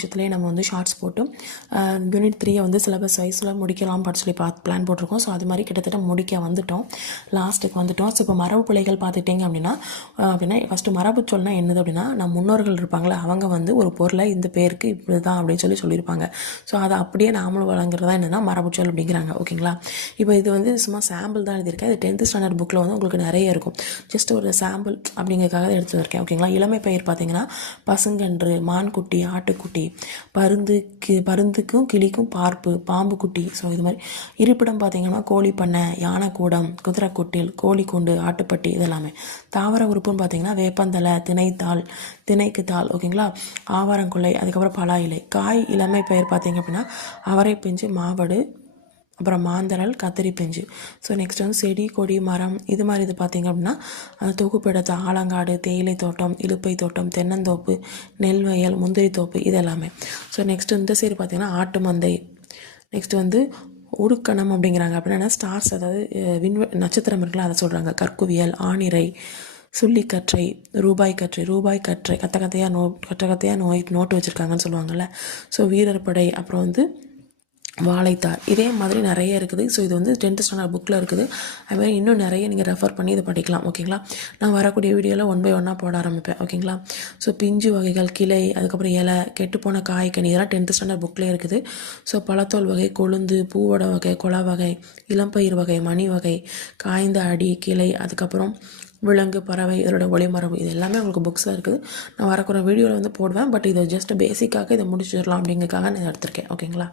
விஷயத்துலேயே நம்ம வந்து ஷார்ட்ஸ் போட்டு யூனிட் 3 வந்து சிலபஸ் வைஸில் முடிக்கலாம் அப்படின்னு சொல்லி பிளான் போட்டிருக்கோம். ஸோ அது மாதிரி கிட்டத்தட்ட முடிக்க வந்துட்டோம், லாஸ்ட்டுக்கு வந்துட்டோம். ஸோ இப்போ மரபு பிழைகள் பார்த்துட்டிங்க அப்படின்னா ஃபஸ்ட்டு மரபு சொல்னா என்னது அப்படின்னா, நம்ம முன்னோர்கள் இருப்பாங்களே அவங்க வந்து ஒரு பொருளை இந்த பேருக்கு இப்படி தான் அப்படின்னு சொல்லியிருப்பாங்க. ஸோ அதை அப்படியே நாமளும் வழங்குறதா என்னென்னா மரபுச்சொல் அப்படிங்கிறாங்க. ஓகேங்களா? இப்போ இது வந்து சும்மா சாம்பிள் தான் எழுதியிருக்கேன். இது 10th ஸ்டாண்டர்ட் புக்கில் வந்து உங்களுக்கு நிறைய இருக்கும். ஜஸ்ட் ஒரு சாம்பிள் அப்படிங்கிறதுக்காக எடுத்து வந்திருக்கேன். ஓகேங்களா? இளமை பயிர் பார்த்தீங்கன்னா பசுங்கன்று, மான்குட்டி, ஆட்டுக்குட்டி, பருந்துக்கும் கிளிக்கும் பார்ப்பு, பாம்பு குட்டி. ஸோ இது மாதிரி இருப்பிடம் பார்த்திங்கன்னா கோழி பண்ணை, யானைக்கூடம், குதிரைக்கொட்டில், கோழிக்கூண்டு, ஆட்டுப்பட்டி இதெல்லாமே. தாவர உறுப்புன்னு பார்த்திங்கன்னா வேப்பந்தலை, திணைக்கு தாள். ஓகேங்களா? ஆவாரங்குலை, அதுக்கப்புறம் பலா இலை. காய் இளமை பயிர் பார்த்திங்க அப்படின்னா அவரை பிஞ்சு, மாவடு, அப்புறம் மாந்தரல், கத்திரி பிஞ்சு. ஸோ நெக்ஸ்ட் வந்து செடி, கொடி, மரம் இது மாதிரி இது பார்த்திங்க அப்படின்னா தொகுப்பிடத்தை ஆலங்காடு, தேயிலை தோட்டம், இலுப்பை தோட்டம், தென்னந்தோப்பு, நெல் வயல், முந்திரி தோப்பு இது எல்லாமே. ஸோ நெக்ஸ்ட் இந்த சைடு பார்த்திங்கன்னா ஆட்டு மந்தை. நெக்ஸ்ட் வந்து உடுக்கணம் அப்படிங்கிறாங்க. அப்படின்னா ஸ்டார்ஸ், அதாவது நட்சத்திரம் இருக்குல்ல அதை சொல்கிறாங்க. கற்குவியல், ஆணிரை, சுள்ளிக்கற்றை, ரூபாய் கற்றை கத்தையாக நோட்டு வச்சுருக்காங்கன்னு சொல்லுவாங்கள்ல. ஸோ வீரர்படை, அப்புறம் வந்து வாழைத்தார், இதே மாதிரி நிறைய இருக்குது. ஸோ இது வந்து 10th ஸ்டாண்டர்ட் புக்கில் இருக்குது. அதுமாதிரி இன்னும் நிறைய நீங்கள் ரெஃபர் பண்ணி இதை படிக்கலாம். ஓகேங்களா? நான் வரக்கூடிய வீடியோவில் 1 by 1 போட ஆரம்பிப்பேன். ஓகேங்களா? ஸோ பிஞ்சு வகைகள், கிளை, அதுக்கப்புறம் இலை, கெட்டுப்போன காய்கனி இதெல்லாம் 10th ஸ்டாண்டர்ட் புக்கில் இருக்குது. ஸோ பழத்தோல் வகை, கொழுந்து, பூவடை வகை, கொலை வகை, இளம்பயிர் வகை, மணி வகை, காய்ந்த அடி, கிளை, அதுக்கப்புறம் விலங்கு, பறவை, இதோட ஒளிமரபு இது எல்லாமே உங்களுக்கு புக்ஸில் இருக்குது. நான் வரக்கூடிய வீடியோவில் வந்து போடுவேன். பட் இதை ஜஸ்ட் பேசிக்காக இதை முடிச்சிடலாம் அப்படிங்கிறதுக்காக நான் எடுத்திருக்கேன். ஓகேங்களா?